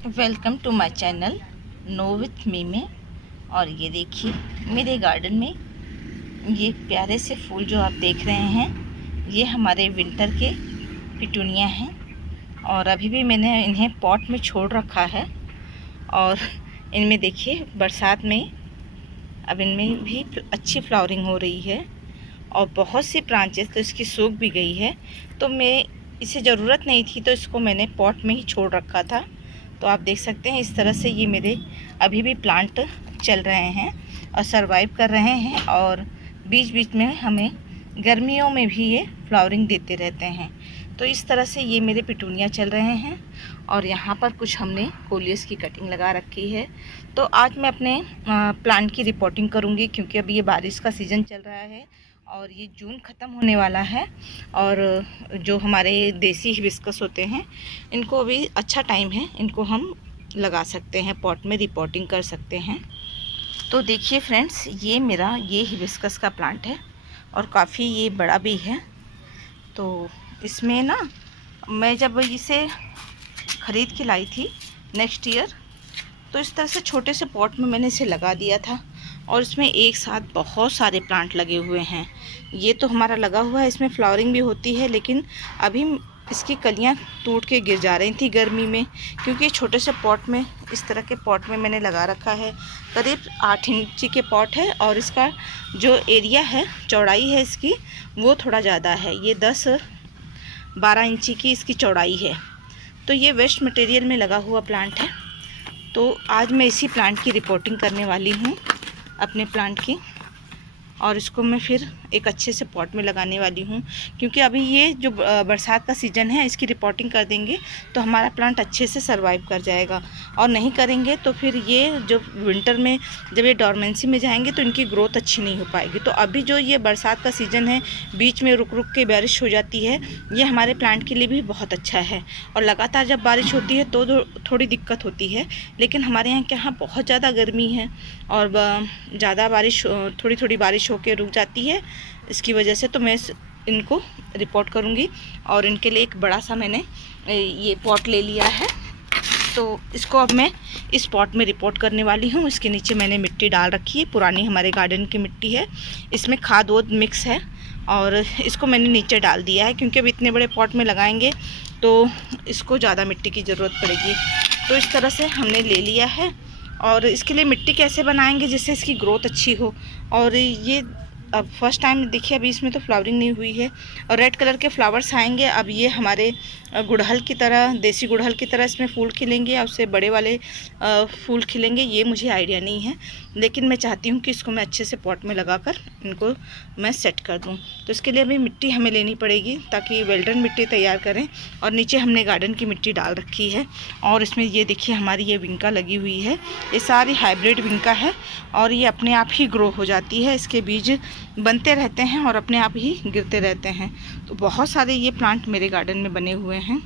Welcome to my channel know with me में। और ये देखिए मेरे गार्डन में ये प्यारे से फूल जो आप देख रहे हैं, ये हमारे विंटर के पिटूनिया हैं। और अभी भी मैंने इन्हें पॉट में छोड़ रखा है। और इनमें देखिए बरसात में अब इनमें भी अच्छी फ्लावरिंग हो रही है। और बहुत सी ब्रांचेस तो इसकी सूख भी गई है, तो मैं इसे ज़रूरत नहीं थी तो इसको मैंने पॉट में ही छोड़ रखा था। तो आप देख सकते हैं इस तरह से ये मेरे अभी भी प्लांट चल रहे हैं और सरवाइव कर रहे हैं। और बीच बीच में हमें गर्मियों में भी ये फ्लावरिंग देते रहते हैं। तो इस तरह से ये मेरे पिटूनिया चल रहे हैं। और यहाँ पर कुछ हमने कोलियस की कटिंग लगा रखी है। तो आज मैं अपने प्लांट की रिपोर्टिंग करूँगी, क्योंकि अभी ये बारिश का सीज़न चल रहा है और ये जून ख़त्म होने वाला है। और जो हमारे देसी हिबिस्कस होते हैं, इनको अभी अच्छा टाइम है, इनको हम लगा सकते हैं पॉट में, रिपोर्टिंग कर सकते हैं। तो देखिए फ्रेंड्स, ये मेरा ये हिबिस्कस का प्लांट है और काफ़ी ये बड़ा भी है। तो इसमें ना मैं जब इसे ख़रीद के लाई थी नेक्स्ट ईयर, तो इस तरह से छोटे से पॉट में मैंने इसे लगा दिया था और इसमें एक साथ बहुत सारे प्लांट लगे हुए हैं। ये तो हमारा लगा हुआ है, इसमें फ्लावरिंग भी होती है, लेकिन अभी इसकी कलियां टूट के गिर जा रही थी गर्मी में, क्योंकि छोटे से पॉट में, इस तरह के पॉट में मैंने लगा रखा है। करीब 8 इंची के पॉट है और इसका जो एरिया है, चौड़ाई है इसकी, वो थोड़ा ज़्यादा है। ये 10-12 इंची की इसकी चौड़ाई है। तो ये वेस्ट मटेरियल में लगा हुआ प्लांट है। तो आज मैं इसी प्लांट की रिपोर्टिंग करने वाली हूँ, अपने प्लांट की। और इसको मैं फिर एक अच्छे से पॉट में लगाने वाली हूँ, क्योंकि अभी ये जो बरसात का सीज़न है, इसकी रिपोर्टिंग कर देंगे तो हमारा प्लांट अच्छे से सरवाइव कर जाएगा। और नहीं करेंगे तो फिर ये जो विंटर में जब ये डॉर्मेंसी में जाएंगे तो इनकी ग्रोथ अच्छी नहीं हो पाएगी। तो अभी जो ये बरसात का सीज़न है, बीच में रुक रुक के बारिश हो जाती है, ये हमारे प्लांट के लिए भी बहुत अच्छा है। और लगातार जब बारिश होती है तो थोड़ी दिक्कत होती है, लेकिन हमारे यहाँ के यहाँ बहुत ज़्यादा गर्मी है और ज़्यादा बारिश, थोड़ी थोड़ी बारिश होके रुक जाती है, इसकी वजह से। तो मैं इनको रिपोर्ट करूँगी और इनके लिए एक बड़ा सा मैंने ये पॉट ले लिया है। तो इसको अब मैं इस पॉट में रिपोर्ट करने वाली हूँ। इसके नीचे मैंने मिट्टी डाल रखी है, पुरानी हमारे गार्डन की मिट्टी है, इसमें खाद वोद मिक्स है। और इसको मैंने नीचे डाल दिया है, क्योंकि अब इतने बड़े पॉट में लगाएंगे तो इसको ज़्यादा मिट्टी की ज़रूरत पड़ेगी। तो इस तरह से हमने ले लिया है। और इसके लिए मिट्टी कैसे बनाएंगे जिससे इसकी ग्रोथ अच्छी हो। और ये अब फर्स्ट टाइम देखिए, अभी इसमें तो फ्लावरिंग नहीं हुई है और रेड कलर के फ्लावर्स आएंगे। अब ये हमारे गुड़हल की तरह, देसी गुड़हल की तरह इसमें फूल खिलेंगे या उससे बड़े वाले फूल खिलेंगे, ये मुझे आइडिया नहीं है। लेकिन मैं चाहती हूँ कि इसको मैं अच्छे से पॉट में लगाकर इनको मैं सेट कर दूँ। तो इसके लिए अभी मिट्टी हमें लेनी पड़ेगी, ताकि वेल्डन मिट्टी तैयार करें। और नीचे हमने गार्डन की मिट्टी डाल रखी है। और इसमें ये देखिए हमारी ये विंका लगी हुई है, ये सारी हाइब्रिड विंका है और ये अपने आप ही ग्रो हो जाती है। इसके बीज बनते रहते हैं और अपने आप ही गिरते रहते हैं। तो बहुत सारे ये प्लांट मेरे गार्डन में बने हुए हैं।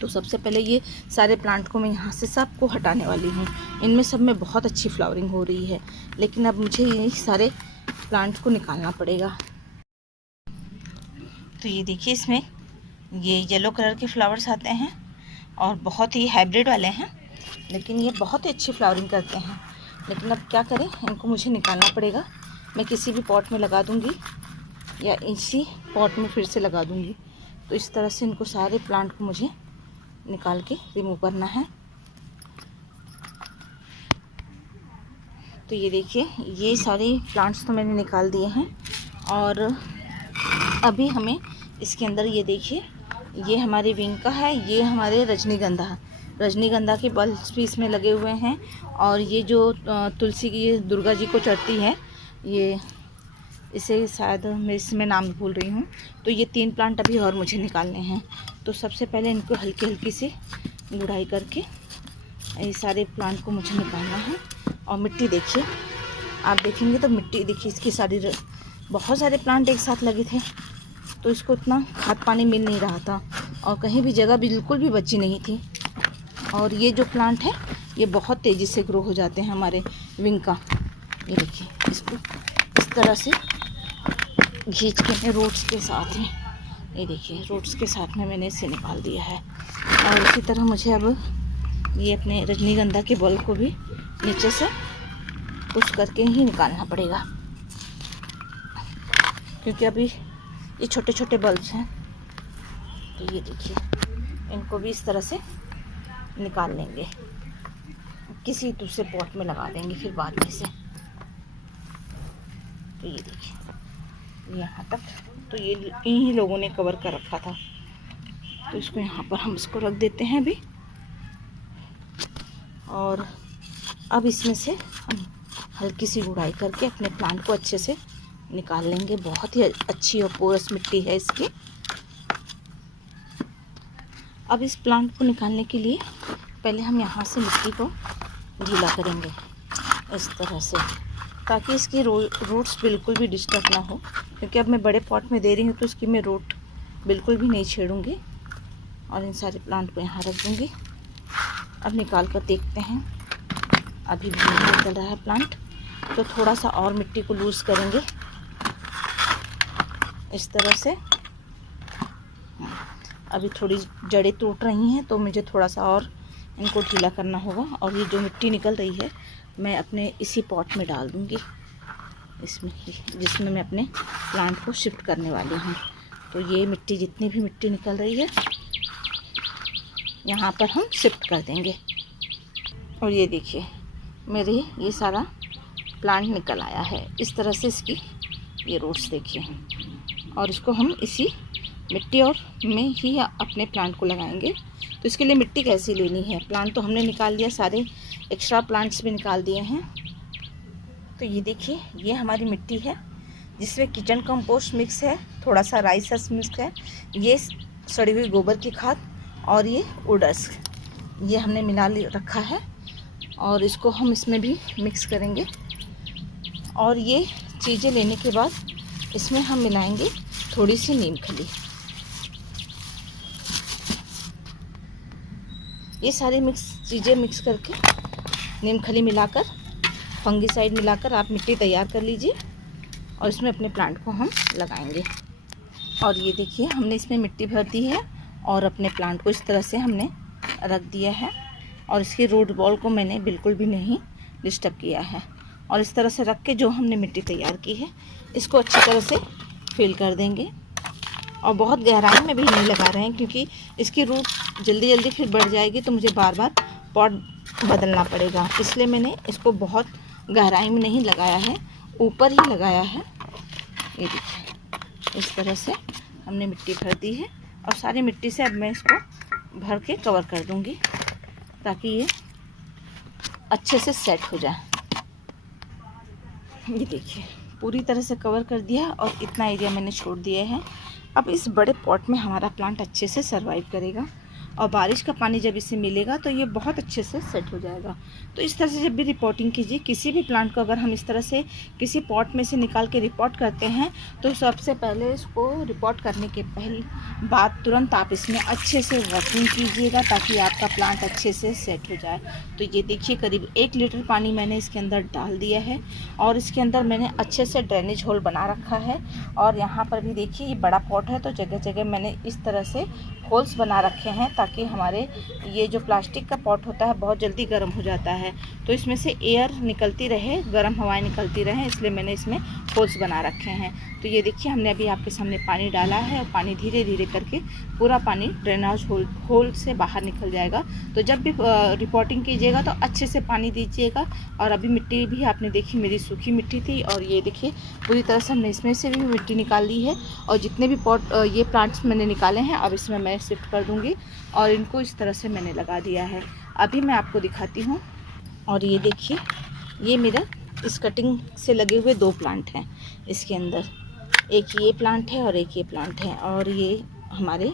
तो सबसे पहले ये सारे प्लांट को मैं यहाँ से सबको हटाने वाली हूँ। इनमें सब में बहुत अच्छी फ्लावरिंग हो रही है, लेकिन अब मुझे ये सारे प्लांट को निकालना पड़ेगा। तो ये देखिए, इसमें ये येलो कलर के फ्लावर्स आते हैं और बहुत ही हाइब्रिड वाले हैं, लेकिन ये बहुत ही अच्छी फ्लावरिंग करते हैं। लेकिन अब क्या करें, इनको मुझे निकालना पड़ेगा। मैं किसी भी पॉट में लगा दूंगी या इसी पॉट में फिर से लगा दूंगी। तो इस तरह से इनको सारे प्लांट को मुझे निकाल के रिमूव करना है। तो ये देखिए, ये सारे प्लांट्स तो मैंने निकाल दिए हैं। और अभी हमें इसके अंदर, ये देखिए, ये हमारी विंका है, ये हमारे रजनीगंधा के बल्ब्स भी इसमें लगे हुए हैं। और ये जो तुलसी की दुर्गा जी को चढ़ती है, ये इसे शायद मैं इसमें नाम भूल रही हूँ। तो ये 3 प्लांट अभी और मुझे निकालने हैं। तो सबसे पहले इनको हल्की हल्की सी गुड़ाई करके ये सारे प्लांट को मुझे निकालना है। और मिट्टी देखिए, आप देखेंगे तो मिट्टी देखिए इसकी सारी, बहुत सारे प्लांट एक साथ लगे थे तो इसको इतना खाद पानी मिल नहीं रहा था और कहीं भी जगह बिल्कुल भी बची नहीं थी। और ये जो प्लांट है ये बहुत तेज़ी से ग्रो हो जाते हैं हमारे विंका। ये देखिए, इसको इस तरह से खींच के मैं रूट्स के साथ में, ये देखिए रूट्स के साथ में मैंने इसे निकाल दिया है। और इसी तरह मुझे अब ये अपने रजनीगंधा के बल्ब को भी नीचे से पुश करके ही निकालना पड़ेगा, क्योंकि अभी ये छोटे छोटे बल्ब्स हैं। तो ये देखिए, इनको भी इस तरह से निकाल लेंगे, किसी दूसरे पॉट में लगा देंगे फिर बाद में से। तो ये देखिए यहाँ तक, तो ये इन्हीं लोगों ने कवर कर रखा था, तो इसको यहाँ पर हम इसको रख देते हैं अभी। और अब इसमें से हम हल्की सी गुड़ाई करके अपने प्लांट को अच्छे से निकाल लेंगे। बहुत ही अच्छी और पोरस मिट्टी है इसकी। अब इस प्लांट को निकालने के लिए पहले हम यहाँ से मिट्टी को ढीला करेंगे इस तरह से, ताकि इसकी रूट्स बिल्कुल भी डिस्टर्ब ना हो, क्योंकि अब मैं बड़े पॉट में दे रही हूँ तो इसकी मैं रूट बिल्कुल भी नहीं छेड़ूंगी। और इन सारे प्लांट को यहाँ रख दूँगी। अब निकाल कर देखते हैं, अभी भी नहीं निकल रहा है प्लांट, तो थोड़ा सा और मिट्टी को लूज़ करेंगे इस तरह से। अभी थोड़ी जड़ें टूट रही हैं, तो मुझे थोड़ा सा और इनको ढीला करना होगा। और ये जो मिट्टी निकल रही है मैं अपने इसी पॉट में डाल दूँगी, इसमें ही, जिसमें मैं अपने प्लांट को शिफ्ट करने वाली हूँ। तो ये मिट्टी, जितनी भी मिट्टी निकल रही है यहाँ पर हम शिफ्ट कर देंगे। और ये देखिए मेरे ये सारा प्लांट निकल आया है इस तरह से, इसकी ये रूट्स देखिए। और इसको हम इसी मिट्टी और में ही अपने प्लांट को लगाएंगे। तो इसके लिए मिट्टी कैसी लेनी है, प्लांट तो हमने निकाल दिया, सारे एक्स्ट्रा प्लांट्स भी निकाल दिए हैं। तो ये देखिए, ये हमारी मिट्टी है जिसमें किचन कंपोस्ट मिक्स है, थोड़ा सा राइस हस मिक्स है, ये सड़ी हुई गोबर की खाद और ये उडस, ये हमने मिला रखा है। और इसको हम इसमें भी मिक्स करेंगे। और ये चीज़ें लेने के बाद इसमें हम मिलाएंगे थोड़ी सी नीम खली। ये सारी चीज़ें मिक्स करके, नीम खली मिलाकर, फंगीसाइड मिलाकर आप मिट्टी तैयार कर लीजिए और इसमें अपने प्लांट को हम लगाएंगे। और ये देखिए, हमने इसमें मिट्टी भर दी है और अपने प्लांट को इस तरह से हमने रख दिया है। और इसकी रूट बॉल को मैंने बिल्कुल भी नहीं डिस्टर्ब किया है। और इस तरह से रख के जो हमने मिट्टी तैयार की है इसको अच्छी तरह से फिल कर देंगे। और बहुत गहराई में भी नहीं लगा रहे हैं, क्योंकि इसकी रूट जल्दी जल्दी फिर बढ़ जाएगी तो मुझे बार बार पॉट बदलना पड़ेगा, इसलिए मैंने इसको बहुत गहराई में नहीं लगाया है, ऊपर ही लगाया है। ये देखिए, इस तरह से हमने मिट्टी भर दी है। और सारी मिट्टी से अब मैं इसको भर के कवर कर दूंगी, ताकि ये अच्छे से सेट हो जाए। ये देखिए, पूरी तरह से कवर कर दिया और इतना एरिया मैंने छोड़ दिया है। अब इस बड़े पॉट में हमारा प्लांट अच्छे से सरवाइव करेगा और बारिश का पानी जब इसे मिलेगा तो ये बहुत अच्छे से सेट हो जाएगा। तो इस तरह से जब भी रिपोर्टिंग कीजिए, किसी भी प्लांट को अगर हम इस तरह से किसी पॉट में से निकाल के रिपोर्ट करते हैं तो सबसे पहले इसको रिपोर्ट करने के बाद तुरंत आप इसमें अच्छे से वॉशिंग कीजिएगा, ताकि आपका प्लांट अच्छे से सेट हो जाए। तो ये देखिए, करीब 1 लीटर पानी मैंने इसके अंदर डाल दिया है और इसके अंदर मैंने अच्छे से ड्रेनेज होल बना रखा है। और यहाँ पर भी देखिए, ये बड़ा पॉट है तो जगह जगह मैंने इस तरह से होल्स बना रखे हैं, ताकि हमारे ये जो प्लास्टिक का पॉट होता है बहुत जल्दी गर्म हो जाता है, तो इसमें से एयर निकलती रहे, गर्म हवाएं निकलती रहे, इसलिए मैंने इसमें होल्स बना रखे हैं। तो ये देखिए, हमने अभी आपके सामने पानी डाला है और पानी धीरे धीरे करके पूरा पानी ड्रेनेज होल से बाहर निकल जाएगा। तो जब भी रिपोर्टिंग कीजिएगा तो अच्छे से पानी दीजिएगा। और अभी मिट्टी भी आपने देखी, मेरी सूखी मिट्टी थी, और ये देखिए पूरी तरह से हमने इसमें से भी मिट्टी निकाल ली है। और जितने भी पॉट ये प्लांट्स मैंने निकाले हैं अब इसमें मैं शिफ्ट कर दूँगी और इनको इस तरह से मैंने लगा दिया है। अभी मैं आपको दिखाती हूँ। और ये देखिए, ये मेरा इस कटिंग से लगे हुए 2 प्लांट हैं इसके अंदर, एक ये प्लांट है और एक ये प्लांट है, और ये हमारे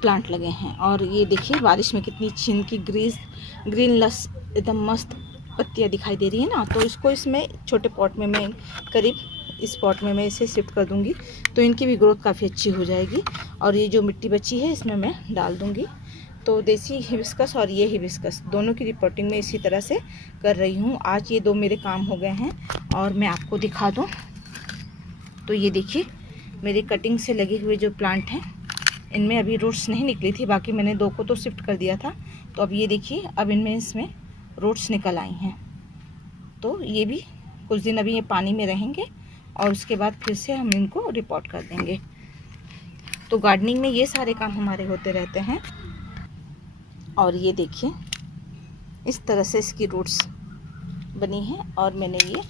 प्लांट लगे हैं। और ये देखिए, बारिश में कितनी छिन की ग्रीन लस एकदम मस्त पत्तियाँ दिखाई दे रही है ना। तो इसको इसमें छोटे पॉट में मैं करीब इस पॉट में मैं इसे शिफ्ट कर दूंगी, तो इनकी भी ग्रोथ काफ़ी अच्छी हो जाएगी। और ये जो मिट्टी बची है इसमें मैं डाल दूंगी। तो देसी हिबिस्कस और ये हिबिस्कस दोनों की रिपोर्टिंग में इसी तरह से कर रही हूँ। आज ये 2 मेरे काम हो गए हैं और मैं आपको दिखा दूँ। तो ये देखिए, मेरी कटिंग से लगे हुए जो प्लांट हैं इनमें अभी रूट्स नहीं निकली थी, बाकी मैंने 2 को तो शिफ्ट कर दिया था, तो अब ये देखिए, अब इसमें रूट्स निकल आई हैं। तो ये भी कुछ दिन अभी ये पानी में रहेंगे और उसके बाद फिर से हम इनको रिपोर्ट कर देंगे। तो गार्डनिंग में ये सारे काम हमारे होते रहते हैं। और ये देखिए, इस तरह से इसकी रूट्स बनी हैं और मैंने ये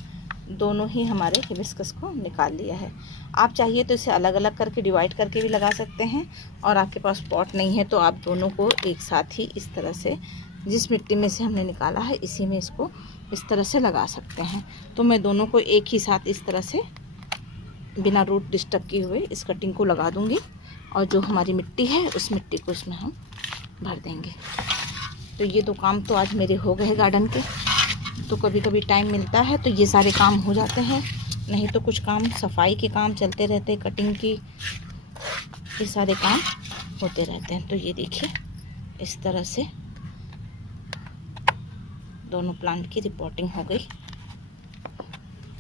दोनों ही हमारे हिबिस्कस को निकाल लिया है। आप चाहिए तो इसे अलग अलग करके डिवाइड करके भी लगा सकते हैं, और आपके पास पॉट नहीं है तो आप दोनों को एक साथ ही इस तरह से, जिस मिट्टी में से हमने निकाला है इसी में इसको इस तरह से लगा सकते हैं। तो मैं दोनों को एक ही साथ इस तरह से बिना रूट डिस्टर्ब किए हुए इस कटिंग को लगा दूंगी, और जो हमारी मिट्टी है उस मिट्टी को इसमें हम भर देंगे। तो ये दो काम तो आज मेरे हो गए गार्डन के। तो कभी कभी टाइम मिलता है तो ये सारे काम हो जाते हैं, नहीं तो कुछ काम सफाई के काम चलते रहते हैं, कटिंग की, ये सारे काम होते रहते हैं। तो ये देखिए, इस तरह से दोनों प्लांट की रिपोर्टिंग हो गई।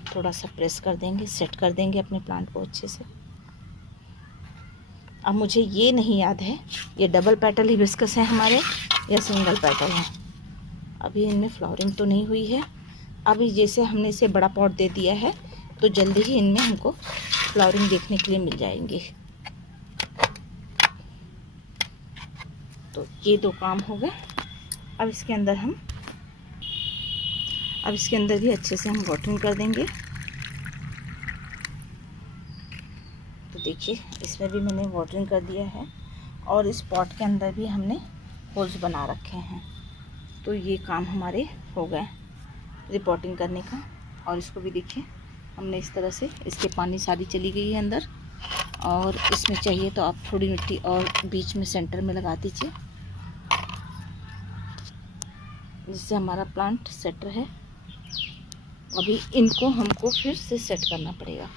थोड़ा सा प्रेस कर देंगे, सेट कर देंगे अपने प्लांट को अच्छे से। अब मुझे ये नहीं याद है ये डबल पेटल हिबिस्कस है हमारे या सिंगल पेटल है। अभी इनमें फ्लावरिंग तो नहीं हुई है। अभी जैसे हमने इसे बड़ा पॉट दे दिया है तो जल्दी ही इनमें हमको फ्लावरिंग देखने के लिए मिल जाएंगे। तो ये दो काम हो गए। अब इसके अंदर भी अच्छे से हम वाटरिंग कर देंगे। तो देखिए, इसमें भी मैंने वाटरिंग कर दिया है और इस पॉट के अंदर भी हमने होल्स बना रखे हैं। तो ये काम हमारे हो गए रिपोर्टिंग करने का। और इसको भी देखिए, हमने इस तरह से, इसके पानी सारी चली गई है अंदर, और इसमें चाहिए तो आप थोड़ी मिट्टी और बीच में सेंटर में लगा दीजिए, जिससे हमारा प्लांट सेट रहे। अभी इनको हमको फिर से सेट करना पड़ेगा।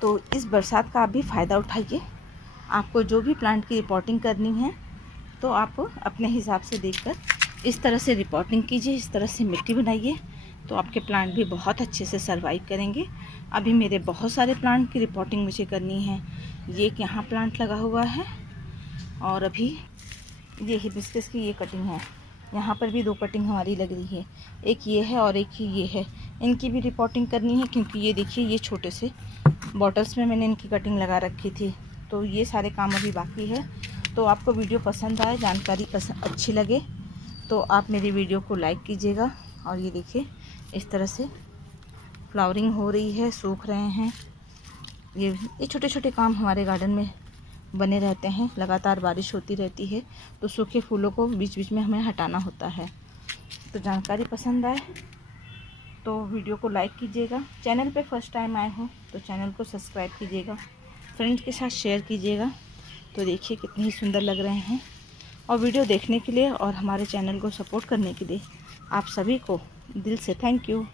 तो इस बरसात का आप भी फ़ायदा उठाइए। आपको जो भी प्लांट की रिपोर्टिंग करनी है तो आप अपने हिसाब से देखकर इस तरह से रिपोर्टिंग कीजिए, इस तरह से मिट्टी बनाइए, तो आपके प्लांट भी बहुत अच्छे से सर्वाइव करेंगे। अभी मेरे बहुत सारे प्लांट की रिपोर्टिंग मुझे करनी है। ये यहाँ प्लांट लगा हुआ है, और अभी ये हिबिस्कस की ये कटिंग है। यहाँ पर भी दो कटिंग हमारी लग रही है, एक ये है और एक ही ये है। इनकी भी रिपोर्टिंग करनी है, क्योंकि ये देखिए, ये छोटे से बॉटल्स में मैंने इनकी कटिंग लगा रखी थी। तो ये सारे काम अभी बाकी है। तो आपको वीडियो पसंद आए, जानकारी अच्छी लगे तो आप मेरी वीडियो को लाइक कीजिएगा। और ये देखिए, इस तरह से फ्लावरिंग हो रही है, सूख रहे हैं। ये छोटे छोटे काम हमारे गार्डन में बने रहते हैं। लगातार बारिश होती रहती है तो सूखे फूलों को बीच बीच में हमें हटाना होता है। तो जानकारी पसंद आए तो वीडियो को लाइक कीजिएगा। चैनल पे फर्स्ट टाइम आए हो तो चैनल को सब्सक्राइब कीजिएगा, फ्रेंड्स के साथ शेयर कीजिएगा। तो देखिए कितने ही सुंदर लग रहे हैं। और वीडियो देखने के लिए और हमारे चैनल को सपोर्ट करने के लिए आप सभी को दिल से थैंक यू।